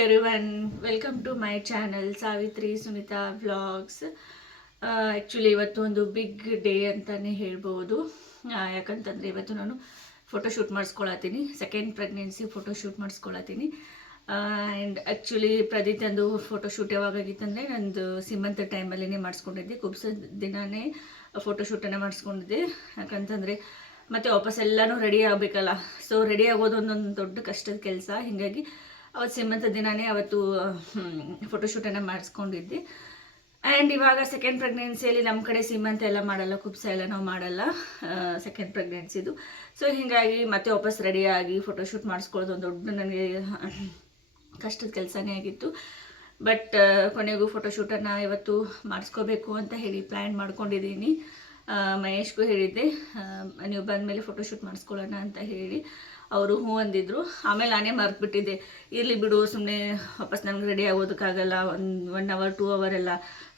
Everyone, welcome to my channel Savitri Sunita vlogs. Actually ಇವತ್ತು ಒಂದು big day ಅಂತಲೇ ಹೇಳ್ಬೋದು. ಯಾಕಂತಂದರೆ ಇವತ್ತು ನಾನು ಫೋಟೋಶೂಟ್ ಮಾಡಿಸ್ಕೊಳತ್ತೀನಿ, ಸೆಕೆಂಡ್ ಪ್ರೆಗ್ನೆನ್ಸಿ ಫೋಟೋಶೂಟ್ ಮಾಡಿಸ್ಕೊಳತ್ತೀನಿ. ಆ್ಯಂಡ್ ಆ್ಯಕ್ಚುಲಿ ಪ್ರದೀಪ್ತಂದು ಫೋಟೋಶೂಟ್ ಯಾವಾಗಾಗಿತ್ತಂದರೆ ನಂದು ಸೀಮಂತ ಟೈಮಲ್ಲೇ ಮಾಡಿಸ್ಕೊಂಡಿದ್ದೆ. ಕುಬ್ಸದ ದಿನವೇ ಫೋಟೋಶೂಟನ್ನು ಮಾಡಿಸ್ಕೊಂಡಿದ್ದೆ. ಯಾಕಂತಂದರೆ ಮತ್ತು ವಾಪಸ್ ಎಲ್ಲನೂ ರೆಡಿ ಆಗಬೇಕಲ್ಲ. ಸೊ ರೆಡಿ ಆಗೋದು ಒಂದೊಂದು ದೊಡ್ಡ ಕಷ್ಟದ ಕೆಲಸ. ಹೀಗಾಗಿ ಅವತ್ತು ಸೀಮಂತ ದಿನವೇ ಅವತ್ತು ಫೋಟೋಶೂಟನ್ನು ಮಾಡಿಸ್ಕೊಂಡಿದ್ದೆ. ಆ್ಯಂಡ್ ಇವಾಗ ಸೆಕೆಂಡ್ ಪ್ರೆಗ್ನೆನ್ಸಿಯಲ್ಲಿ ನಮ್ಮ ಕಡೆ ಸೀಮಂತ ಎಲ್ಲ ಮಾಡಲ್ಲ, ಕುಬ್ಸ ಎಲ್ಲ ನಾವು ಮಾಡಲ್ಲ ಸೆಕೆಂಡ್ ಪ್ರೆಗ್ನೆನ್ಸಿದು. ಸೊ ಹೀಗಾಗಿ ಮತ್ತೆ ವಾಪಸ್ ರೆಡಿಯಾಗಿ ಫೋಟೋಶೂಟ್ ಮಾಡಿಸ್ಕೊಳ್ಳೋದು ಒಂದು ದೊಡ್ಡ ನನಗೆ ಕಷ್ಟದ ಕೆಲಸನೇ ಆಗಿತ್ತು. ಬಟ್ ಕೊನೆಗೂ ಫೋಟೋಶೂಟನ್ನು ಇವತ್ತು ಮಾಡಿಸ್ಕೋಬೇಕು ಅಂತ ಹೇಳಿ ಪ್ಲ್ಯಾನ್ ಮಾಡ್ಕೊಂಡಿದ್ದೀನಿ. ಮಹೇಶ್ಗೂ ಹೇಳಿದ್ದೆ, ನೀವು ಬಂದಮೇಲೆ ಫೋಟೋಶೂಟ್ ಮಾಡಿಸ್ಕೊಳ್ಳೋಣ ಅಂತ ಹೇಳಿ. ಅವರು ಹ್ಞೂ ಅಂದಿದ್ರು. ಆಮೇಲೆ ನಾನೇ ಮರೆತುಬಿಟ್ಟಿದ್ದೆ, ಇರಲಿ ಬಿಡು, ಸುಮ್ಮನೆ ವಾಪಸ್ ನಮ್ಗೆ ರೆಡಿ ಆಗೋದಕ್ಕಾಗಲ್ಲ, 1 ಅವರ್ 2 ಅವರ್ ಎಲ್ಲ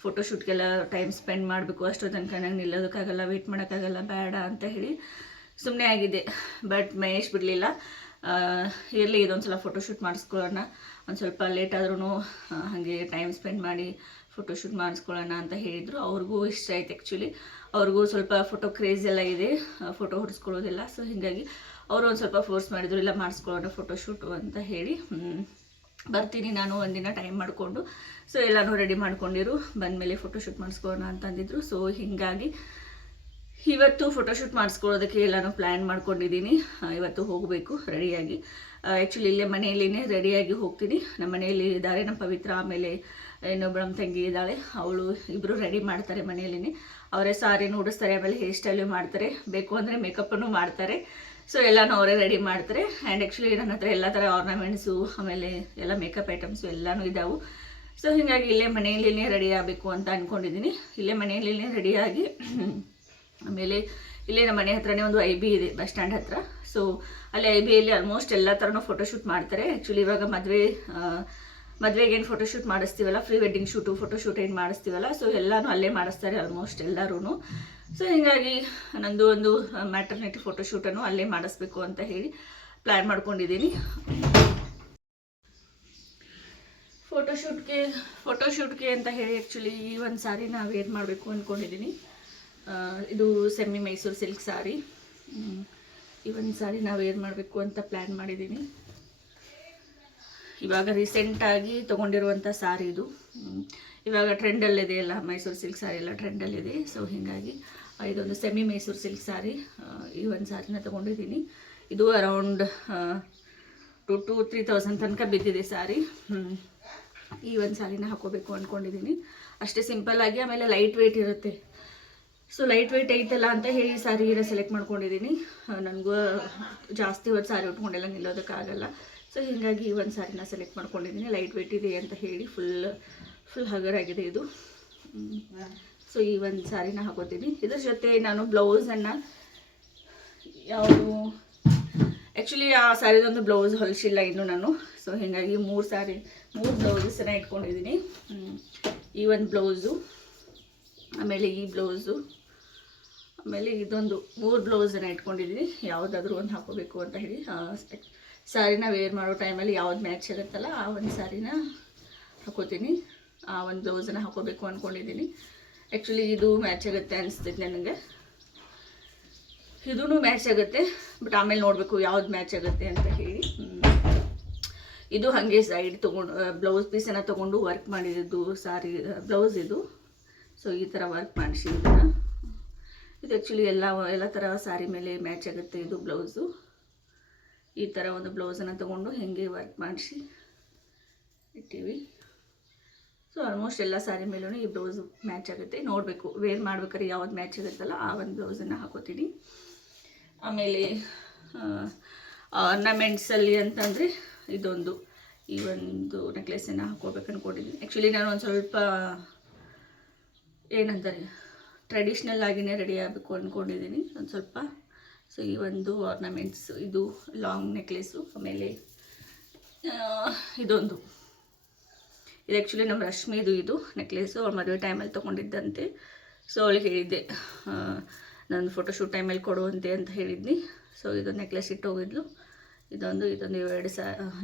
ಫೋಟೋಶೂಟ್ಗೆಲ್ಲ ಟೈಮ್ ಸ್ಪೆಂಡ್ ಮಾಡಬೇಕು, ಅಷ್ಟೋ ತನಕ ನಂಗೆ ನಿಲ್ಲೋದಕ್ಕಾಗಲ್ಲ, ವೆಯ್ಟ್ ಮಾಡೋಕ್ಕಾಗಲ್ಲ, ಬೇಡ ಅಂತ ಹೇಳಿ ಸುಮ್ಮನೆ ಆಗಿದ್ದೆ. ಬಟ್ ಮಹೇಶ್ ಬಿಡಲಿಲ್ಲ, ಇರಲಿ ಇದೊಂದು ಸಲ ಫೋಟೋಶೂಟ್ ಮಾಡಿಸ್ಕೊಳ್ಳೋಣ, ಒಂದು ಸ್ವಲ್ಪ ಲೇಟ್ ಆದ್ರೂ ಹಾಗೆ ಟೈಮ್ ಸ್ಪೆಂಡ್ ಮಾಡಿ ಫೋಟೋಶೂಟ್ ಮಾಡಿಸ್ಕೊಳ್ಳೋಣ ಅಂತ ಹೇಳಿದರು. ಅವ್ರಿಗೂ ಇಷ್ಟ ಆಯ್ತು. ಆ್ಯಕ್ಚುಲಿ ಅವ್ರಿಗೂ ಸ್ವಲ್ಪ ಫೋಟೋ ಕ್ರೇಜ್ ಎಲ್ಲ ಇದೆ, ಫೋಟೋ ಹೊಡಿಸ್ಕೊಳ್ಳೋದೆಲ್ಲ. ಸೊ ಹೀಗಾಗಿ ಅವರು ಒಂದು ಸ್ವಲ್ಪ ಫೋರ್ಸ್ ಮಾಡಿದರು, ಇಲ್ಲ ಮಾಡಿಸ್ಕೊಳ್ಳೋಣ ಫೋಟೋಶೂಟು ಅಂತ ಹೇಳಿ. ಬರ್ತೀನಿ ನಾನು ಒಂದಿನ ಟೈಮ್ ಮಾಡಿಕೊಂಡು. ಸೊ ಎಲ್ಲನೂ ರೆಡಿ ಮಾಡ್ಕೊಂಡಿರು, ಬಂದಮೇಲೆ ಫೋಟೋಶೂಟ್ ಮಾಡಿಸ್ಕೊಳ್ಳೋಣ ಅಂತಂದಿದ್ರು. ಸೊ ಹೀಗಾಗಿ ಇವತ್ತು ಫೋಟೋಶೂಟ್ ಮಾಡಿಸ್ಕೊಳ್ಳೋದಕ್ಕೆ ಎಲ್ಲನೂ ಪ್ಲ್ಯಾನ್ ಮಾಡ್ಕೊಂಡಿದ್ದೀನಿ. ಇವತ್ತು ಹೋಗಬೇಕು ರೆಡಿಯಾಗಿ. ಆ್ಯಕ್ಚುಲಿ ಇಲ್ಲೇ ಮನೆಯಲ್ಲಿನೇ ರೆಡಿಯಾಗಿ ಹೋಗ್ತೀನಿ. ನಮ್ಮ ಮನೆಯಲ್ಲಿ ಇದ್ದಾರೆ ನಮ್ಮ ಪವಿತ್ರ, ಆಮೇಲೆ ಇನ್ನೊಬ್ಬಳು ನಮ್ಮ ತಂಗಿ ಇದ್ದಾಳೆ, ಅವಳು, ಇಬ್ಬರು ರೆಡಿ ಮಾಡ್ತಾರೆ ಮನೆಯಲ್ಲಿನೇ. ಅವರೇ ಸಾರಿನೂ ಉಡಿಸ್ತಾರೆ, ಆಮೇಲೆ ಹೇರ್ ಸ್ಟೈಲು ಮಾಡ್ತಾರೆ, ಬೇಕು ಅಂದರೆ ಮೇಕಪ್ಪನ್ನು ಮಾಡ್ತಾರೆ. ಸೊ ಎಲ್ಲನೂ ಅವರೇ ರೆಡಿ ಮಾಡ್ತಾರೆ. ಆ್ಯಂಡ್ ಆ್ಯಕ್ಚುಲಿ ನನ್ನ ಹತ್ರ ಎಲ್ಲ ಥರ ಆರ್ನಮೆಂಟ್ಸು, ಆಮೇಲೆ ಎಲ್ಲ ಮೇಕಪ್ ಐಟಮ್ಸು ಎಲ್ಲನೂ ಇದ್ದಾವೆ. ಸೊ ಹೀಗಾಗಿ ಇಲ್ಲೇ ಮನೆಯಲ್ಲಿನೇ ರೆಡಿ ಆಗಬೇಕು ಅಂತ ಅಂದ್ಕೊಂಡಿದ್ದೀನಿ. ಇಲ್ಲೇ ಮನೆಯಲ್ಲಿನೇ ರೆಡಿಯಾಗಿ ಆಮೇಲೆ ಇಲ್ಲೇ ನಮ್ಮ ಮನೆ ಹತ್ರನೇ ಒಂದು IB ಇದೆ, ಬಸ್ ಸ್ಟ್ಯಾಂಡ್ ಹತ್ರ. ಸೊ ಅಲ್ಲಿ IBಯಲ್ಲಿ ಆಲ್ಮೋಸ್ಟ್ ಎಲ್ಲ ಥರನೂ ಫೋಟೋಶೂಟ್ ಮಾಡ್ತಾರೆ. ಆ್ಯಕ್ಚುಲಿ ಇವಾಗ ಮದುವೆಗೆ ಏನು ಫೋಟೋಶೂಟ್ ಮಾಡಿಸ್ತೀವಲ್ಲ, ಪ್ರೀ ವೆಡ್ಡಿಂಗ್ ಶೂಟು, ಫೋಟೋಶೂಟ್ ಏನು ಮಾಡಿಸ್ತೀವಲ್ಲ, ಸೊ ಎಲ್ಲನೂ ಅಲ್ಲೇ ಮಾಡಿಸ್ತಾರೆ ಆಲ್ಮೋಸ್ಟ್ ಎಲ್ಲರೂ. ಸೊ ಹೀಗಾಗಿ ನಂದು ಒಂದು ಮ್ಯಾಟರ್ನಿಟಿ ಫೋಟೋಶೂಟನ್ನು ಅಲ್ಲೇ ಮಾಡಿಸ್ಬೇಕು ಅಂತ ಹೇಳಿ ಪ್ಲ್ಯಾನ್ ಮಾಡ್ಕೊಂಡಿದ್ದೀನಿ. ಫೋಟೋಶೂಟ್ಗೆ ಅಂತ ಹೇಳಿ ಆ್ಯಕ್ಚುಲಿ ಈ ಒಂದು ಸಾರಿನ ವೇರ್ ಮಾಡಬೇಕು ಅಂದ್ಕೊಂಡಿದ್ದೀನಿ. ಇದು ಸೆಮಿ ಮೈಸೂರು ಸಿಲ್ಕ್ ಸಾರಿ. ಈ ಒಂದು ಸಾರಿನ ವೇರ್ ಮಾಡಬೇಕು ಅಂತ ಪ್ಲ್ಯಾನ್ ಮಾಡಿದ್ದೀನಿ. ಇವಾಗ ರೀಸೆಂಟಾಗಿ ತೊಗೊಂಡಿರುವಂಥ ಸಾರಿ ಇದು. ಇವಾಗ ಟ್ರೆಂಡಲ್ಲಿದೆ ಎಲ್ಲ, ಮೈಸೂರು ಸಿಲ್ಕ್ ಸಾರಿ ಎಲ್ಲ ಟ್ರೆಂಡಲ್ಲಿದೆ. ಸೊ ಹೀಗಾಗಿ ಇದೊಂದು ಸೆಮಿ ಮೈಸೂರು ಸಿಲ್ಕ್ ಸಾರಿ. ಈ ಒಂದು ಸಾರಿನ ತೊಗೊಂಡಿದ್ದೀನಿ. ಇದು ಅರೌಂಡ್ 2,000-3,000 ತನಕ ಬಿದ್ದಿದೆ ಸಾರಿ. ಈ ಒಂದು ಸಾರಿನ ಹಾಕೋಬೇಕು ಅಂದ್ಕೊಂಡಿದ್ದೀನಿ. ಅಷ್ಟೇ ಸಿಂಪಲ್ಲಾಗಿ, ಆಮೇಲೆ ಲೈಟ್ ವೆಯ್ಟ್ ಇರುತ್ತೆ. ಸೊ ಲೈಟ್ ವೆಯ್ಟ್ ಐತಲ್ಲ ಅಂತ ಹೇಳಿ ಸಾರಿನ ಸೆಲೆಕ್ಟ್ ಮಾಡ್ಕೊಂಡಿದ್ದೀನಿ. ನನಗೂ ಜಾಸ್ತಿ ಹೊತ್ತು ಸಾರಿ ಉಟ್ಕೊಂಡೆಲ್ಲ ನಿಲ್ಲೋದಕ್ಕಾಗಲ್ಲ. ಸೊ ಹೀಗಾಗಿ ಈ ಒಂದು ಸಾರಿನ ಸೆಲೆಕ್ಟ್ ಮಾಡ್ಕೊಂಡಿದ್ದೀನಿ. ಲೈಟ್ ವೆಯ್ಟ್ ಇದೆ ಅಂತ ಹೇಳಿ ಫುಲ್ ಹಗರಾಗಿದೆ ಇದು. ಸೊ ಈ ಒಂದು ಸಾರಿನ ಹಾಕೋತೀನಿ. ಇದ್ರ ಜೊತೆ ನಾನು ಬ್ಲೌಸನ್ನು ಯಾವುದು ಆ್ಯಕ್ಚುಲಿ ಆ ಸಾರಿದೊಂದು ಬ್ಲೌಸ್ ಹೊಲಿಸಿಲ್ಲ ಇನ್ನು ನಾನು. ಸೊ ಹೀಗಾಗಿ 3 ಬ್ಲೌಸನ್ನು ಇಟ್ಕೊಂಡಿದ್ದೀನಿ. ಈ ಒಂದು ಬ್ಲೌಸು, ಆಮೇಲೆ ಈ ಬ್ಲೌಸು, ಆಮೇಲೆ ಇದೊಂದು 3 ಬ್ಲೌಸನ್ನು ಇಟ್ಕೊಂಡಿದ್ದೀನಿ. ಯಾವುದಾದ್ರೂ ಒಂದು ಹಾಕೋಬೇಕು ಅಂತ ಹೇಳಿ. ಸಾರಿನ ವೇರ್ ಮಾಡೋ ಟೈಮಲ್ಲಿ ಯಾವ್ದು ಮ್ಯಾಚ್ ಆಗುತ್ತಲ್ಲ ಆ ಒಂದು ಸಾರಿನ ಹಾಕೋತೀನಿ. ಆ ಒಂದು ಬ್ಲೌಸನ್ನು ಹಾಕೋಬೇಕು ಅಂದ್ಕೊಂಡಿದ್ದೀನಿ. ಆ್ಯಕ್ಚುಲಿ ಇದು ಮ್ಯಾಚ್ ಆಗುತ್ತೆ ಅನಿಸ್ತೈತೆ ನನಗೆ. ಇದೂ ಮ್ಯಾಚ್ ಆಗುತ್ತೆ, ಬಟ್ ಆಮೇಲೆ ನೋಡಬೇಕು ಯಾವ್ದು ಮ್ಯಾಚ್ ಆಗುತ್ತೆ ಅಂತ ಹೇಳಿ. ಇದು ಹಾಗೆ ಸೈಡ್ ತೊಗೊಂಡು ಬ್ಲೌಸ್ ಪೀಸನ್ನು ತೊಗೊಂಡು ವರ್ಕ್ ಮಾಡಿದ್ದು ಸಾರಿ ಬ್ಲೌಸ್ ಇದು. ಸೊ ಈ ಥರ ವರ್ಕ್ ಮಾಡಿಸಿದ್ದೀನಿ. ಇದು ಆ್ಯಕ್ಚುಲಿ ಎಲ್ಲ ಥರ ಸಾರಿ ಮೇಲೆ ಮ್ಯಾಚ್ ಆಗುತ್ತೆ ಇದು ಬ್ಲೌಸು. ಈ ಥರ ಒಂದು ಬ್ಲೌಸನ್ನು ತೊಗೊಂಡು ಹೇಗೆ ವರ್ಕ್ ಮಾಡಿಸಿ ಇಟ್ಟಿವಿ. ಸೊ ಆಲ್ಮೋಸ್ಟ್ ಎಲ್ಲ ಸಾರಿ ಮೇಲೂ ಈ ಬ್ಲೌಸು ಮ್ಯಾಚ್ ಆಗುತ್ತೆ. ನೋಡಬೇಕು ವೇರ್ ಮಾಡ್ಬೇಕಾದ್ರೆ ಯಾವ್ದು ಮ್ಯಾಚ್ ಆಗುತ್ತಲ್ಲ ಆ ಒಂದು ಬ್ಲೌಸನ್ನು ಹಾಕೋತೀನಿ. ಆಮೇಲೆ ಆರ್ನಮೆಂಟ್ಸಲ್ಲಿ ಅಂತಂದರೆ ಇದೊಂದು, ಈ ಒಂದು ನೆಕ್ಲೆಸನ್ನು ಹಾಕೋಬೇಕು ಅಂದ್ಕೊಂಡಿದ್ದೀನಿ. ಆ್ಯಕ್ಚುಲಿ ನಾನು ಒಂದು ಸ್ವಲ್ಪ ಏನಂತಾರೆ ಟ್ರೆಡಿಷ್ನಲ್ ಆಗಿಯೇ ರೆಡಿ ಆಗಬೇಕು ಅಂದ್ಕೊಂಡಿದ್ದೀನಿ ಒಂದು ಸ್ವಲ್ಪ. ಸೊ ಈ ಒಂದು ಆರ್ನಮೆಂಟ್ಸ್, ಇದು ಲಾಂಗ್ ನೆಕ್ಲೆಸ್ಸು. ಆಮೇಲೆ ಇದು ಆ್ಯಕ್ಚುಲಿ ನಮ್ಮ ರಶ್ಮಿದು ಇದು ನೆಕ್ಲೆಸ್ಸು. ಅವಳು ಮದುವೆ ಟೈಮಲ್ಲಿ ತೊಗೊಂಡಿದ್ದಂತೆ. ಸೊ ಅವಳಿಗೆ ಹೇಳಿದ್ದೆ ನಾನು ಫೋಟೋಶೂಟ್ ಟೈಮಲ್ಲಿ ಕೊಡುವಂತೆ ಅಂತ ಹೇಳಿದ್ನಿ. ಸೊ ಇದೊಂದು ನೆಕ್ಲೆಸ್ ಇಟ್ಟು ಹೋಗಿದ್ಲು. ಇದೊಂದು 2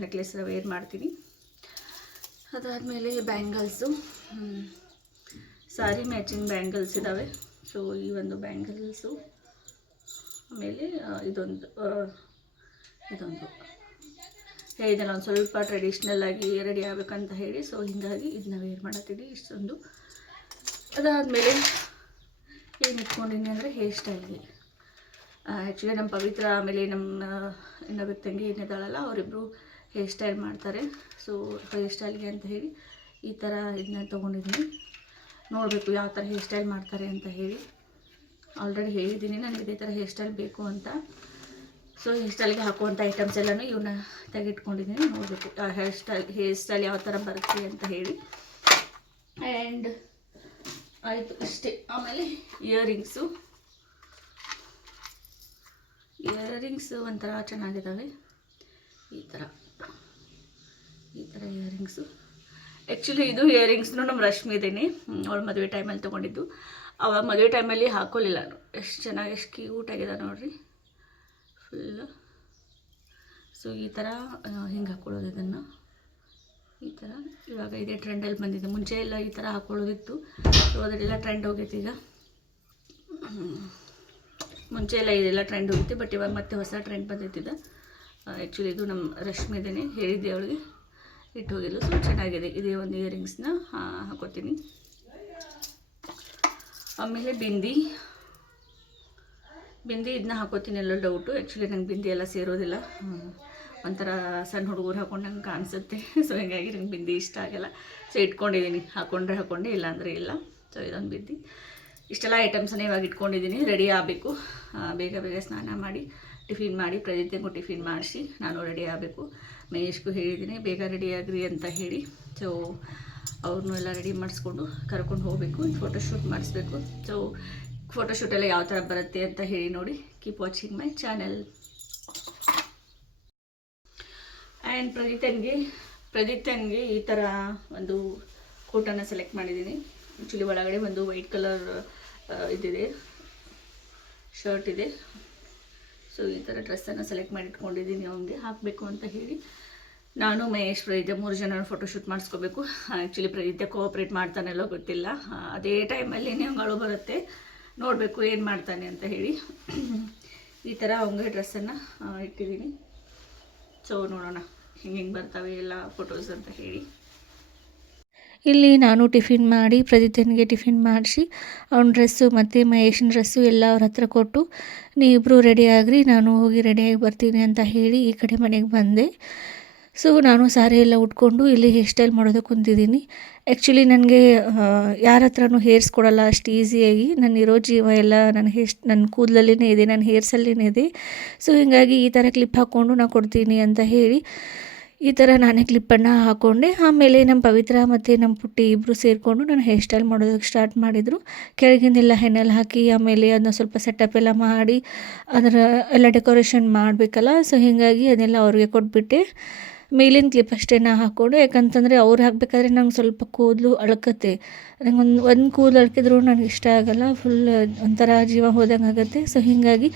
ನೆಕ್ಲೆಸ್ನ ವೇರ್ ಮಾಡ್ತೀನಿ. ಅದಾದಮೇಲೆ ಬ್ಯಾಂಗಲ್ಸು, ಸಾರಿ ಮ್ಯಾಚಿಂಗ್ ಬ್ಯಾಂಗಲ್ಸ್ ಇದ್ದಾವೆ. ಸೊ ಈ ಒಂದು ಬ್ಯಾಂಗಲ್ಸು, ಆಮೇಲೆ ಇದೊಂದು ಹೇಳಿದೆಲ್ಲ ಒಂದು ಸ್ವಲ್ಪ ಟ್ರೆಡಿಷ್ನಲ್ ಆಗಿ ರೆಡಿ ಆಗಬೇಕಂತ ಹೇಳಿ, ಸೊ ಹೀಗಾಗಿ ಇದನ್ನ ವೇರ್ ಮಾಡತ್ತೀವಿ ಇಷ್ಟೊಂದು. ಅದಾದಮೇಲೆ ಏನು ಇಟ್ಕೊಂಡಿನಿ ಅಂದರೆ ಹೇರ್ ಸ್ಟೈಲ್ಗೆ. ಆ್ಯಕ್ಚುಲಿ ನಮ್ಮ ಪವಿತ್ರ ಆಮೇಲೆ ನಮ್ಮ ಇನ್ನೊಬ್ಬ ತಂಗಿ ಏನಿದ್ದಾಳಲ್ಲ ಅವರಿಬ್ಬರು ಹೇರ್ ಸ್ಟೈಲ್ ಮಾಡ್ತಾರೆ. ಸೊ ಹೇರ್ ಸ್ಟೈಲ್ಗೆ ಅಂತ ಹೇಳಿ ಈ ಥರ ಇದನ್ನ ತೊಗೊಂಡಿದ್ದೀನಿ. ನೋಡಬೇಕು ಯಾವ ಥರ ಹೇರ್ ಸ್ಟೈಲ್ ಮಾಡ್ತಾರೆ ಅಂತ ಹೇಳಿ. ಆಲ್ರೆಡಿ ಹೇಳಿದ್ದೀನಿ ನನಗೆ ಇದೇ ಥರ ಹೇರ್ ಸ್ಟೈಲ್ ಬೇಕು ಅಂತ. ಸೊ ಹೇರ್ ಸ್ಟೈಲ್ಗೆ ಹಾಕುವಂಥ ಐಟಮ್ಸ್ ಎಲ್ಲನೂ ಇವನ್ನ ತೆಗೆದಿಟ್ಕೊಂಡಿದ್ದೀನಿ. ನೋಡಬೇಕು ಹೇರ್ ಸ್ಟೈಲ್ ಯಾವ ಥರ ಬರುತ್ತೆ ಅಂತ ಹೇಳಿ. ಆ್ಯಂಡ್ ಆಯಿತು ಇಷ್ಟೇ. ಆಮೇಲೆ ಇಯರಿಂಗ್ಸು ಒಂಥರ ಚೆನ್ನಾಗಿದ್ದಾವೆ. ಈ ಥರ ಇಯರಿಂಗ್ಸು. ಆ್ಯಕ್ಚುಲಿ ಇದು ಇಯರಿಂಗ್ಸ್ನು ನಮ್ಮ ರಶ್ಮಿದೇನೆ, ಅವಳು ಮದುವೆ ಟೈಮಲ್ಲಿ ತೊಗೊಂಡಿದ್ದು. ಅವಾಗ ಮದುವೆ ಟೈಮಲ್ಲಿ ಹಾಕ್ಕೊಳ್ಳಿಲ್ಲ ನಾನು. ಎಷ್ಟು ಕ್ಯೂಟ್ ಆಗಿದೆ ನೋಡಿರಿ ಫುಲ್ಲು. ಸೊ ಈ ಥರ ಹಿಂಗೆ ಹಾಕ್ಕೊಳ್ಳೋದು ಇದನ್ನು ಈ ಥರ. ಇವಾಗ ಇದೇ ಟ್ರೆಂಡಲ್ಲಿ ಬಂದಿದೆ. ಮುಂಚೆ ಎಲ್ಲ ಈ ಥರ ಹಾಕ್ಕೊಳ್ಳೋದಿತ್ತು. ಸೊ ಅದರೆಲ್ಲ ಟ್ರೆಂಡ್ ಹೋಗೈತೆ ಈಗ. ಮುಂಚೆ ಎಲ್ಲ ಇದೆಲ್ಲ ಟ್ರೆಂಡ್ ಹೋಗುತ್ತೆ, ಬಟ್ ಇವಾಗ ಮತ್ತೆ ಹೊಸ ಟ್ರೆಂಡ್ ಬಂದೈತಿದೆ. ಆ್ಯಕ್ಚುಲಿ ಇದು ನಮ್ಮ ರಶ್ಮಿದೇನೆ, ಹೇಳಿದ್ದೆ ಅವಳಿಗೆ, ಇಟ್ಟು ಹೋಗಿಲ್ಲ. ಸೊ ಚೆನ್ನಾಗಿದೆ. ಇದೇ ಒಂದು ಇಯರಿಂಗ್ಸ್ನ ಹಾಕೋತೀನಿ. ಆಮೇಲೆ ಬಿಂದಿ ಇದನ್ನ ಹಾಕೋತೀನಿ, ಎಲ್ಲ ಡೌಟು. ಆ್ಯಕ್ಚುಲಿ ನಂಗೆ ಬಿಂದಿ ಎಲ್ಲ ಸೇರೋದಿಲ್ಲ, ಒಂಥರ ಸಣ್ಣ ಹುಡುಗರು ಹಾಕೊಂಡಂಗೆ ಕಾಣಿಸುತ್ತೆ. ಸೊ ಹೀಗಾಗಿ ನಂಗೆ ಬಿಂದಿ ಇಷ್ಟ ಆಗಲ್ಲ. ಸೊ ಇಟ್ಕೊಂಡಿದ್ದೀನಿ, ಹಾಕೊಂಡ್ರೆ ಇಲ್ಲಾಂದರೆ ಇಲ್ಲ. ಸೊ ಇದೊಂದು ಬಿಂದಿ. ಇಷ್ಟೆಲ್ಲ ಐಟಮ್ಸನ್ನೇ ಇವಾಗ ಇಟ್ಕೊಂಡಿದ್ದೀನಿ. ರೆಡಿ ಆಗಬೇಕು. ಬೇಗ ಸ್ನಾನ ಮಾಡಿ ಟಿಫಿನ್ ಮಾಡಿ ಪ್ರದೀಪ್ಗೂ ಟಿಫಿನ್ ಮಾಡಿಸಿ ನಾನು ರೆಡಿ ಆಗಬೇಕು. ಮಹೇಶ್ಗೂ ಹೇಳಿದ್ದೀನಿ ಬೇಗ ರೆಡಿ ಆಗ್ರಿ ಅಂತ ಹೇಳಿ. ಸೊ ಅವ್ರನ್ನೂ ಎಲ್ಲ ರೆಡಿ ಮಾಡಿಸ್ಕೊಂಡು ಕರ್ಕೊಂಡು ಹೋಗಬೇಕು. ಫೋಟೋಶೂಟ್ ಮಾಡಿಸ್ಬೇಕು. ಸೊ ಫೋಟೋಶೂಟೆಲ್ಲ ಯಾವ ಥರ ಬರುತ್ತೆ ಅಂತ ಹೇಳಿ ನೋಡಿ. Keep watching my channel. And ಪ್ರದೀಪ್ತನ್ಗೆ ಈ ಥರ ಒಂದು ಕೋಟನ್ನು ಸೆಲೆಕ್ಟ್ ಮಾಡಿದ್ದೀನಿ. ಆ್ಯಕ್ಚುಲಿ ಒಳಗಡೆ ಒಂದು ವೈಟ್ ಕಲರ್ ಇದಿದೆ, ಶರ್ಟ್ ಇದೆ. ಸೊ ಈ ಥರ ಡ್ರೆಸ್ಸನ್ನು ಸೆಲೆಕ್ಟ್ ಮಾಡಿ ಇಟ್ಕೊಂಡಿದ್ದೀನಿ ಅವನಿಗೆ ಹಾಕಬೇಕು ಅಂತ ಹೇಳಿ. ನಾನು ಮಹೇಶ್ ಪ್ರದೀಪ್ತ 3 ಜನ ಫೋಟೋಶೂಟ್ ಮಾಡಿಸ್ಕೋಬೇಕು. ಆ್ಯಕ್ಚುಲಿ ಪ್ರದೀಪ್ತ ಕೋಆಪ್ರೇಟ್ ಮಾಡ್ತಾನೆಲ್ಲೋ ಗೊತ್ತಿಲ್ಲ. ಅದೇ ಟೈಮಲ್ಲಿ ಅಳು ಬರುತ್ತೆ, ನೋಡಬೇಕು ಏನು ಮಾಡ್ತಾನೆ ಅಂತ ಹೇಳಿ. ಈ ಥರ ಅವನಿಗೆ ಡ್ರೆಸ್ಸನ್ನು ಇಟ್ಟಿದ್ದೀನಿ. ಸೊ ನೋಡೋಣ ಹಿಂಗೆ ಬರ್ತವೆ ಎಲ್ಲ ಫೋಟೋಸ್ ಅಂತ ಹೇಳಿ. ಇಲ್ಲಿ ನಾನು ಟಿಫಿನ್ ಮಾಡಿ ಪ್ರದೀಪ್ತನಿಗೆ ಟಿಫಿನ್ ಮಾಡಿಸಿ ಅವ್ನ ಡ್ರೆಸ್ಸು ಮತ್ತು ಮಹೇಶನ ಡ್ರೆಸ್ಸು ಎಲ್ಲ ಅವ್ರ ಹತ್ರ ಕೊಟ್ಟು, ನೀವಿಬ್ಬರು ರೆಡಿ ಆಗ್ರಿ, ನಾನು ಹೋಗಿ ರೆಡಿಯಾಗಿ ಬರ್ತೀನಿ ಅಂತ ಹೇಳಿ ಈ ಕಡೆ ಮನೆಗೆ ಬಂದೆ. ಸೊ ನಾನು ಸಾರಿ ಎಲ್ಲ ಉಟ್ಕೊಂಡು ಇಲ್ಲಿ ಹೇರ್ ಸ್ಟೈಲ್ ಮಾಡೋದಕ್ಕೆ ಕುಂತಿದ್ದೀನಿ. ಆ್ಯಕ್ಚುಲಿ ನನಗೆ ಯಾರ ಹತ್ರನೂ ಹೇರ್ಸ್ ಕೊಡೋಲ್ಲ ಅಷ್ಟು ಈಸಿಯಾಗಿ. ನನ್ನಿರೋ ಜೀವ ಎಲ್ಲ ನನ್ನ ಕೂದಲಲ್ಲೇ ಇದೆ, ನನ್ನ ಹೇರ್ಸಲ್ಲೇ ಇದೆ. ಸೊ ಹೀಗಾಗಿ ಈ ಥರ ಕ್ಲಿಪ್ ಹಾಕ್ಕೊಂಡು ನಾನು ಕೊಡ್ತೀನಿ ಅಂತ ಹೇಳಿ ಈ ಥರ ನಾನೇ ಕ್ಲಿಪ್ಪನ್ನು ಹಾಕ್ಕೊಂಡೆ. ಆಮೇಲೆ ನಮ್ಮ ಪವಿತ್ರ ಮತ್ತು ನಮ್ಮ ಪುಟ್ಟಿ ಇಬ್ಬರು ಸೇರಿಕೊಂಡು ನಾನು ಹೇರ್ ಸ್ಟೈಲ್ ಮಾಡೋದಕ್ಕೆ ಸ್ಟಾರ್ಟ್ ಮಾಡಿದರು. ಕೆಳಗಿಂದೆಲ್ಲ ಹೆಣ್ಣೆಲ್ಲ ಹಾಕಿ ಆಮೇಲೆ ಅದನ್ನ ಸ್ವಲ್ಪ ಸೆಟಪ್ ಎಲ್ಲ ಮಾಡಿ ಅದರ ಎಲ್ಲ ಡೆಕೋರೇಷನ್ ಮಾಡಬೇಕಲ್ಲ. ಸೊ ಹೀಗಾಗಿ ಅದನ್ನೆಲ್ಲ ಅವ್ರಿಗೆ ಕೊಟ್ಬಿಟ್ಟೆ. ಮೇಲಿನ ಕ್ಲಿಪ್ ಅಷ್ಟೇ ನಾ ಹಾಕ್ಕೊಂಡು, ಯಾಕಂತಂದರೆ ಅವ್ರು ಹಾಕಬೇಕಾದ್ರೆ ನಂಗೆ ಸ್ವಲ್ಪ ಕೂದಲು ಅಳ್ಕತ್ತೆ. ನಂಗೆ ಒಂದು ಕೂದಲು ಅಳ್ಕಿದ್ರು ನನಗೆ ಇಷ್ಟ ಆಗೋಲ್ಲ, ಫುಲ್ ಒಂಥರ ಜೀವ ಹೋದಂಗೆ ಆಗುತ್ತೆ. ಸೊ ಹೀಗಾಗಿ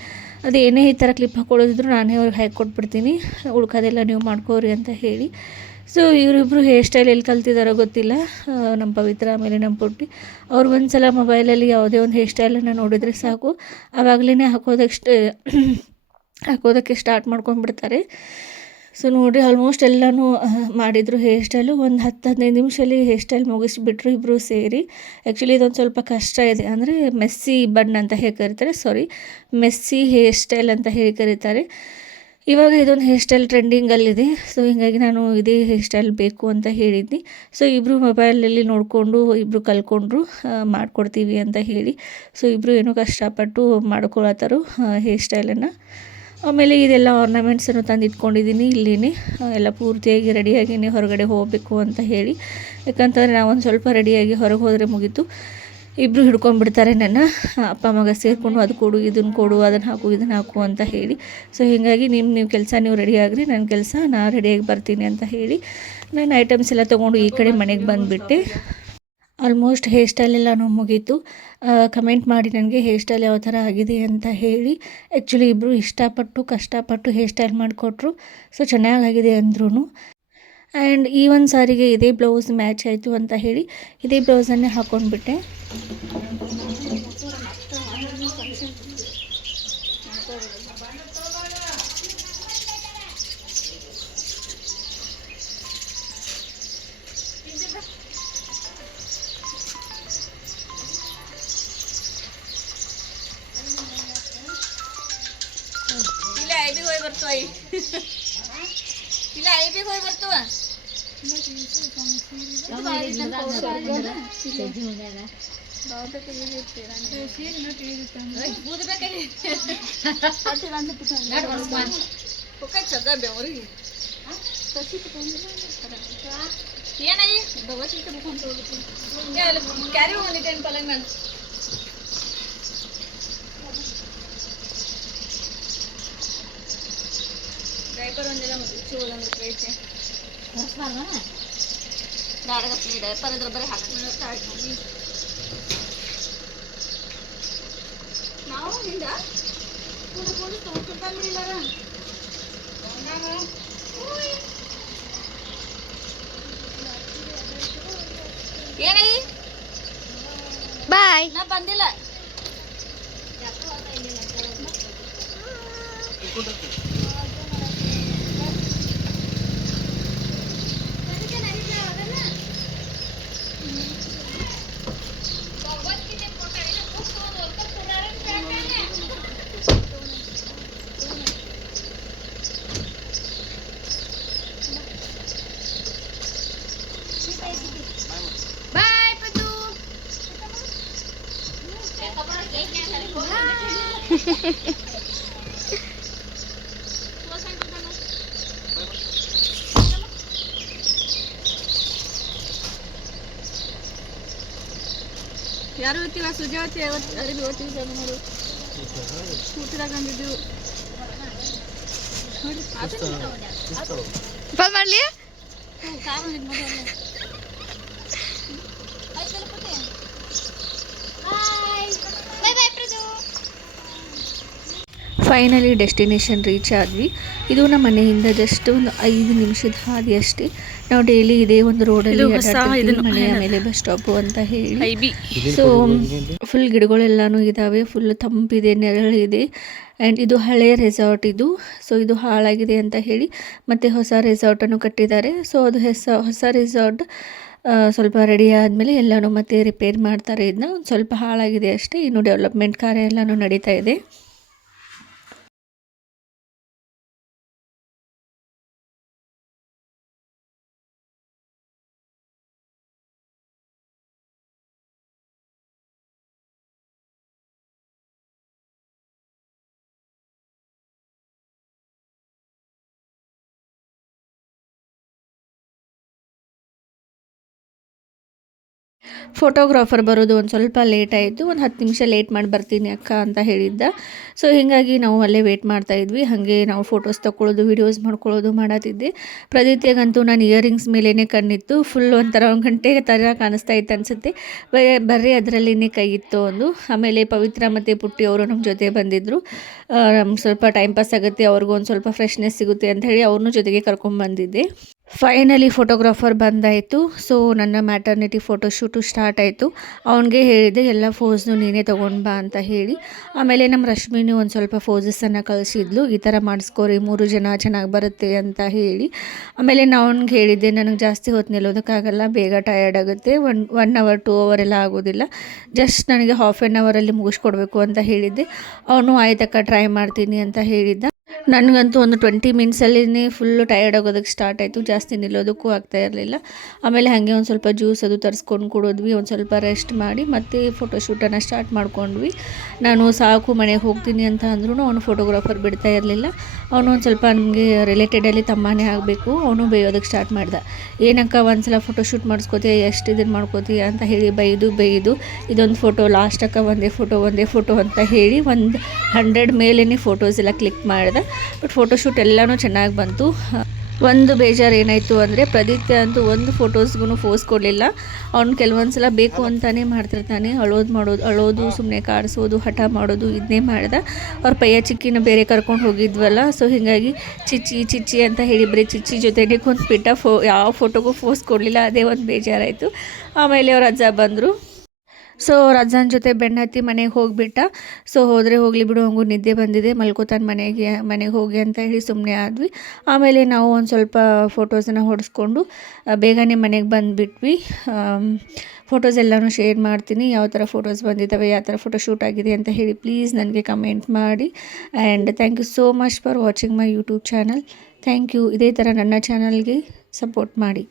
ಅದು ಏನೇ ಈ ಥರ ಕ್ಲಿಪ್ ಹಾಕ್ಕೊಳ್ಳೋದಿದ್ರು ನಾನೇ ಅವ್ರಿಗೆ ಹಾಕಿ ಕೊಟ್ಬಿಡ್ತೀನಿ, ಉಳ್ಕೋದೆಲ್ಲ ನೀವು ಮಾಡ್ಕೋರಿ ಅಂತ ಹೇಳಿ. ಸೊ ಇವರಿಬ್ಬರು ಹೇರ್ ಸ್ಟೈಲ್ ಎಲ್ಲಿ ಕಲ್ತಿದ್ದಾರೋ ಗೊತ್ತಿಲ್ಲ, ನಮ್ಮ ಪವಿತ್ರ ಆಮೇಲೆ ನಮ್ಮ ಪುಟ್ಟಿ. ಅವ್ರು ಒಂದು ಸಲ ಮೊಬೈಲಲ್ಲಿ ಯಾವುದೇ ಒಂದು ಹೇರ್ ಸ್ಟೈಲನ್ನು ನೋಡಿದರೆ ಸಾಕು, ಆವಾಗಲೇ ಹಾಕೋದಕ್ಕೆ ಸ್ಟಾರ್ಟ್ ಮಾಡ್ಕೊಂಡ್ಬಿಡ್ತಾರೆ. ಸೊ ನೋಡಿ ಆಲ್ಮೋಸ್ಟ್ ಎಲ್ಲನೂ ಮಾಡಿದರು ಹೇರ್ ಸ್ಟೈಲು. ಒಂದು 10-15 ನಿಮಿಷದಲ್ಲಿ ಹೇರ್ ಸ್ಟೈಲ್ ಮುಗಿಸ್ಬಿಟ್ರು ಇಬ್ಬರು ಸೇರಿ. ಆ್ಯಕ್ಚುಲಿ ಇದೊಂದು ಸ್ವಲ್ಪ ಕಷ್ಟ ಇದೆ, ಅಂದರೆ ಮೆಸ್ಸಿ ಬನ್ ಅಂತ ಹೇಳಿ ಕರೀತಾರೆ, ಮೆಸ್ಸಿ ಹೇರ್ ಸ್ಟೈಲ್ ಅಂತ ಹೇಳಿ ಕರೀತಾರೆ. ಇವಾಗ ಇದೊಂದು ಹೇರ್ ಸ್ಟೈಲ್ ಟ್ರೆಂಡಿಂಗಲ್ಲಿದೆ. ಸೊ ಹೀಗಾಗಿ ನಾನು ಇದೇ ಹೇರ್ ಸ್ಟೈಲ್ ಬೇಕು ಅಂತ ಹೇಳಿದ್ನಿ. ಸೊ ಇಬ್ಬರು ಮೊಬೈಲಲ್ಲಿ ನೋಡಿಕೊಂಡು ಇಬ್ಬರು ಕಲ್ತ್ಕೊಂಡ್ರು ಮಾಡಿಕೊಡ್ತೀವಿ ಅಂತ ಹೇಳಿ. ಸೊ ಇಬ್ಬರು ಏನೋ ಕಷ್ಟಪಟ್ಟು ಮಾಡ್ಕೊಳತ್ತಾರು ಹೇರ್ ಸ್ಟೈಲನ್ನು. ಆಮೇಲೆ ಇದೆಲ್ಲ ಆರ್ನಮೆಂಟ್ಸನ್ನು ತಂದು ಇಟ್ಕೊಂಡಿದ್ದೀನಿ ಇಲ್ಲಿನೇ, ಎಲ್ಲ ಪೂರ್ತಿಯಾಗಿ ರೆಡಿಯಾಗಿನೇ ಹೊರಗಡೆ ಹೋಗಬೇಕು ಅಂತ ಹೇಳಿ. ಯಾಕಂತಂದರೆ ನಾವೊಂದು ಸ್ವಲ್ಪ ರೆಡಿಯಾಗಿ ಹೊರಗೆ ಹೋದರೆ ಮುಗೀತು, ಇಬ್ಬರು ಹಿಡ್ಕೊಂಡ್ಬಿಡ್ತಾರೆ ನನ್ನ, ಅಪ್ಪ ಮಗ ಸೇರಿಕೊಂಡು ಅದು ಕೊಡು ಇದನ್ನು ಕೊಡು ಅದನ್ನು ಹಾಕು ಇದನ್ನು ಹಾಕು ಅಂತ ಹೇಳಿ. ಸೊ ಹೀಗಾಗಿ ನೀವು ಕೆಲಸ ನೀವು ರೆಡಿಯಾಗ್ರಿ, ನನ್ನ ಕೆಲಸ ನಾನು ರೆಡಿಯಾಗಿ ಬರ್ತೀನಿ ಅಂತ ಹೇಳಿ ನಾನು ಐಟಮ್ಸ್ ಎಲ್ಲ ತೊಗೊಂಡು ಈ ಕಡೆ ಮನೆಗೆ ಬಂದುಬಿಟ್ಟೆ. ಆಲ್ಮೋಸ್ಟ್ ಹೇರ್ ಸ್ಟೈಲ್ ಎಲ್ಲನೂ ಮುಗೀತು. ಕಮೆಂಟ್ ಮಾಡಿ ನನಗೆ ಹೇರ್ ಸ್ಟೈಲ್ ಯಾವ ಥರ ಆಗಿದೆ ಅಂತ ಹೇಳಿ. ಆ್ಯಕ್ಚುಲಿ ಇಬ್ಬರು ಕಷ್ಟಪಟ್ಟು ಹೇರ್ ಸ್ಟೈಲ್ ಮಾಡಿಕೊಟ್ರು. ಸೊ ಚೆನ್ನಾಗಾಗಿದೆ ಅಂದ್ರೂ. ಆ್ಯಂಡ್ ಈ ಒಂದು ಸಾರಿಗೆ ಇದೇ ಬ್ಲೌಸ್ ಮ್ಯಾಚ್ ಆಯಿತು ಅಂತ ಹೇಳಿ ಇದೇ ಬ್ಲೌಸನ್ನೇ ಹಾಕ್ಕೊಂಡ್ಬಿಟ್ಟೆ. ಇಲ್ಲ ಐಬಿ ಹೋಗಿ ಬರ್ತವ ಇಲ್ಲ ಐಬಿ ಹೋಗಿ ಬರ್ತವ ಏನಾಗಿ ಕ್ಯಾರಿ ಹೋಗಿ ಪಲಂಗ್ ಮೇಲೆ ಡೈಪರ್ ಒಂದೆಲ್ಲ ಮುಗಿಸಿ ಹೋದಂಗೆ ಬ್ಯಾಡಗಪ್ಪಿ ಡೈಪರ್ ಇದ್ರೆ ಬರೀ ಹಾಕಿ ನಾವು ಹಿಂದ ಏನಾಗಿ ಬಾಯ್. ನಾ ಬಂದಿಲ್ಲ. ಯಾರು ಓದ್ತೀವ ಸುಜಾವತಿ ಅರಿವಿ ಓದ್ತೀವಿ ನೋಡು ಕೂತಿದಾಗ ಅಂದಿದ್ದೀವಿ ಮಾಡಲಿ ಫೈನಲಿ ಡೆಸ್ಟಿನೇಷನ್ ರೀಚ್ ಆದ್ವಿ. ಇದು ನಮ್ಮ ಮನೆಯಿಂದ ಜಸ್ಟ್ ಒಂದು 5 ನಿಮಿಷದ ಹಾದಿ ಅಷ್ಟೇ. ನಾವು ಡೈಲಿ ಇದೇ ಒಂದು ರೋಡಲ್ಲಿ ಮನೆಯ ಮೇಲೆ ಬಸ್ ಸ್ಟಾಪು ಅಂತ ಹೇಳಿ. ಸೊ ಫುಲ್ ಗಿಡಗಳೆಲ್ಲಾನು ಇದ್ದಾವೆ, ಫುಲ್ ತಂಪಿದೆ, ನೆರಳಿದೆ. ಆ್ಯಂಡ್ ಇದು ಹಳೆಯ ರೆಸಾರ್ಟ್ ಇದು. ಸೊ ಇದು ಹಾಳಾಗಿದೆ ಅಂತ ಹೇಳಿ ಮತ್ತೆ ಹೊಸ ರೆಸಾರ್ಟನ್ನು ಕಟ್ಟಿದ್ದಾರೆ. ಸೊ ಅದು ಹೊಸ ರೆಸಾರ್ಟ್ ಸ್ವಲ್ಪ ರೆಡಿ ಆದಮೇಲೆ ಎಲ್ಲನೂ ಮತ್ತೆ ರಿಪೇರ್ ಮಾಡ್ತಾರೆ. ಇದನ್ನ ಒಂದು ಸ್ವಲ್ಪ ಹಾಳಾಗಿದೆ ಅಷ್ಟೇ, ಇನ್ನು ಡೆವಲಪ್ಮೆಂಟ್ ಕಾರ್ಯ ಎಲ್ಲನೂ ನಡೀತಾ ಇದೆ. ಫೋಟೋಗ್ರಾಫರ್ ಬರೋದು ಒಂದು ಸ್ವಲ್ಪ ಲೇಟ್ ಆಯಿತು. ಒಂದು 10 ನಿಮಿಷ ಲೇಟ್ ಮಾಡಿ ಬರ್ತೀನಿ ಅಕ್ಕ ಅಂತ ಹೇಳಿದ್ದ. ಸೊ ಹೀಗಾಗಿ ನಾವು ಅಲ್ಲೇ ವೇಟ್ ಮಾಡ್ತಾಯಿದ್ವಿ. ಹಾಗೆ ನಾವು ಫೋಟೋಸ್ ತೊಗೊಳ್ಳೋದು, ವೀಡಿಯೋಸ್ ಮಾಡ್ಕೊಳ್ಳೋದು ಮಾಡತ್ತಿದ್ದೆ. ಪ್ರದಿತ್ಯಗಂತೂ ನಾನು ಇಯರಿಂಗ್ಸ್ ಮೇಲೇ ಕಣ್ಣಿತ್ತು. ಫುಲ್ ಒಂಥರ 1 ಗಂಟೆ ಥರ ಕಾಣಿಸ್ತಾ ಇತ್ತು ಅನಿಸುತ್ತೆ. ಬರ್ರಿ ಅದರಲ್ಲಿನೇ ಕೈ ಇತ್ತು ಒಂದು. ಆಮೇಲೆ ಪವಿತ್ರ ಮತ್ತು ಪುಟ್ಟಿ ಅವರು ನಮ್ಮ ಜೊತೆ ಬಂದಿದ್ದರು. ಸ್ವಲ್ಪ ಟೈಮ್ ಪಾಸ್ ಆಗುತ್ತೆ, ಅವ್ರಿಗೂ ಒಂದು ಸ್ವಲ್ಪ ಫ್ರೆಶ್ನೆಸ್ ಸಿಗುತ್ತೆ ಅಂತ ಹೇಳಿ ಅವ್ರನ್ನೂ ಜೊತೆಗೆ ಕರ್ಕೊಂಡ್ಬಂದಿದ್ದೆ. ಫೈನಲಿ ಫೋಟೋಗ್ರಾಫರ್ ಬಂದಾಯಿತು. ಸೊ ನನ್ನ ಮ್ಯಾಟರ್ನಿಟಿ ಫೋಟೋಶೂಟು ಸ್ಟಾರ್ಟ್ ಆಯಿತು. ಅವನಿಗೆ ಹೇಳಿದೆ ಎಲ್ಲ ಫೋಸ್ನು ನೀನೇ ತೊಗೊಂಡು ಬಾ ಅಂತ ಹೇಳಿ. ಆಮೇಲೆ ನಮ್ಮ ರಶ್ಮಿನೂ ಒಂದು ಸ್ವಲ್ಪ ಫೋಸಸನ್ನು ಕಳಿಸಿದ್ಲು, ಈ ಥರ ಮಾಡಿಸ್ಕೋರಿ 3 ಜನ ಚೆನ್ನಾಗಿ ಬರುತ್ತೆ ಅಂತ ಹೇಳಿ. ಆಮೇಲೆ ನಾನು ಅವ್ನಿಗೆ ಹೇಳಿದ್ದೆ, ನನಗೆ ಜಾಸ್ತಿ ಹೊತ್ತು ನಿಲ್ಲೋದಕ್ಕಾಗಲ್ಲ, ಬೇಗ ಟಯರ್ಡ್ ಆಗುತ್ತೆ, 1 ಅವರ್ 2 ಅವರ್ ಎಲ್ಲ ಆಗೋದಿಲ್ಲ, ಜಸ್ಟ್ ನನಗೆ ಹಾಫ್ ಆನ್ ಅವರಲ್ಲಿ ಮುಗಿಸ್ಕೊಡ್ಬೇಕು ಅಂತ ಹೇಳಿದ್ದೆ. ಅವನು ಆಯ್ತಕ್ಕ ಟ್ರೈ ಮಾಡ್ತೀನಿ ಅಂತ ಹೇಳಿದ್ದ. ನನಗಂತೂ ಒಂದು 20 ಮಿನಿಟ್ಸಲ್ಲೇ ಫುಲ್ಲು ಟಯರ್ಡ್ ಆಗೋದಕ್ಕೆ ಸ್ಟಾರ್ಟ್ ಆಯಿತು, ಜಾಸ್ತಿ ನಿಲ್ಲೋದಕ್ಕೂ ಆಗ್ತಾ ಇರಲಿಲ್ಲ. ಆಮೇಲೆ ಹಾಗೆ ಒಂದು ಸ್ವಲ್ಪ ಜ್ಯೂಸ್ ಅದು ತರಿಸ್ಕೊಂಡು ಕುಡಿದ್ವಿ, ಒಂದು ಸ್ವಲ್ಪ ರೆಸ್ಟ್ ಮಾಡಿ ಮತ್ತೆ ಫೋಟೋಶೂಟನ್ನು ಸ್ಟಾರ್ಟ್ ಮಾಡ್ಕೊಂಡ್ವಿ. ನಾನು ಸಾಕು ಮನೆಗೆ ಹೋಗ್ತೀನಿ ಅಂತ ಅಂದ್ರೂ ಅವನು ಫೋಟೋಗ್ರಾಫರ್ ಬಿಡ್ತಾ ಇರಲಿಲ್ಲ. ಅವನು ಒಂದು ಸ್ವಲ್ಪ ನಮಗೆ ರಿಲೇಟೆಡಲ್ಲಿ ತಮ್ಮನೇ ಆಗಬೇಕು, ಅವನು ಬೇಯೋದಕ್ಕೆ ಸ್ಟಾರ್ಟ್ ಮಾಡ್ದ. ಏನಕ್ಕ ಒಂದ್ಸಲ ಫೋಟೋಶೂಟ್ ಮಾಡಿಸ್ಕೋತೀಯ, ಎಷ್ಟು ಇದನ್ನು ಮಾಡ್ಕೋತೀಯ ಅಂತ ಹೇಳಿ ಬೈದು ಇದೊಂದು ಫೋಟೋ ಲಾಸ್ಟಕ್ಕ ಒಂದೇ ಫೋಟೋ ಅಂತ ಹೇಳಿ ಒಂದು 100 ಮೇಲೇ ಫೋಟೋಸ್ ಎಲ್ಲ ಕ್ಲಿಕ್ ಮಾಡಿದೆ. ಬಟ್ ಫೋಟೋಶೂಟ್ ಎಲ್ಲನೂ ಚೆನ್ನಾಗಿ ಬಂತು. ಒಂದು ಬೇಜಾರು ಏನಾಯಿತು ಅಂದರೆ ಪ್ರದೀಪ್ತೆ ಅಂತೂ ಒಂದು ಫೋಟೋಸ್ಗೂ ಫೋಸ್ ಕೊಡಲಿಲ್ಲ. ಅವ್ನು ಕೆಲವೊಂದು ಸಲ ಬೇಕು ಅಂತಲೇ ಮಾಡ್ತಿರ್ತಾನೆ, ಅಳೋದು ಸುಮ್ಮನೆ ಕಾಡಿಸೋದು, ಹಠ ಮಾಡೋದು ಇದನ್ನೇ ಮಾಡ್ದೆ. ಅವ್ರ ಪಯ್ಯ ಚಿಕ್ಕಿನ ಬೇರೆ ಕರ್ಕೊಂಡು ಹೋಗಿದ್ವಲ್ಲ, ಸೊ ಹೀಗಾಗಿ ಚಿಚ್ಚಿ ಅಂತ ಹೇಳಿ ಬರೀ ಚಿಚ್ಚಿ ಜೊತೆನೇ ಕುಂತ್ಬಿಟ್ಟ. ಯಾವ ಫೋಟೋಗೂ ಫೋಸ್ ಕೊಡಲಿಲ್ಲ, ಅದೇ ಒಂದು ಬೇಜಾರಾಯಿತು. ಆಮೇಲೆ ಅವ್ರ ಅಜ್ಜ ಬಂದರು. ಸೊ ಅವ್ರ ಅಜ್ಜನ ಜೊತೆ ಬೆನ್ನತ್ತಿ ಮನೆಗೆ ಹೋಗಿಬಿಟ್ಟ. ಸೊ ಹೋದರೆ ಹೋಗಲಿ ಬಿಡು, ಹಂಗೂ ನಿದ್ದೆ ಬಂದಿದೆ, ಮಲ್ಕೋತಾನೆ ಮನೆಗೆ ಹೋಗಿ ಅಂತ ಹೇಳಿ ಸುಮ್ಮನೆ ಆದ್ವಿ. ಆಮೇಲೆ ನಾವು ಒಂದು ಸ್ವಲ್ಪ ಫೋಟೋಸನ್ನು ಹೊಡೆಸ್ಕೊಂಡು ಬೇಗನೆ ಮನೆಗೆ ಬಂದುಬಿಟ್ವಿ. ಫೋಟೋಸ್ ಎಲ್ಲನೂ ಶೇರ್ ಮಾಡ್ತೀನಿ, ಯಾವ ಥರ ಫೋಟೋಸ್ ಬಂದಿದ್ದಾವೆ, ಯಾವ ಥರ ಫೋಟೋ ಶೂಟ್ ಆಗಿದೆ ಅಂತ ಹೇಳಿ ಪ್ಲೀಸ್ ನನಗೆ ಕಮೆಂಟ್ ಮಾಡಿ. And thank you so much for watching my YouTube channel. Thank you. ಇದೇ ಥರ ನನ್ನ ಚಾನಲ್ಗೆ ಸಪೋರ್ಟ್ ಮಾಡಿ.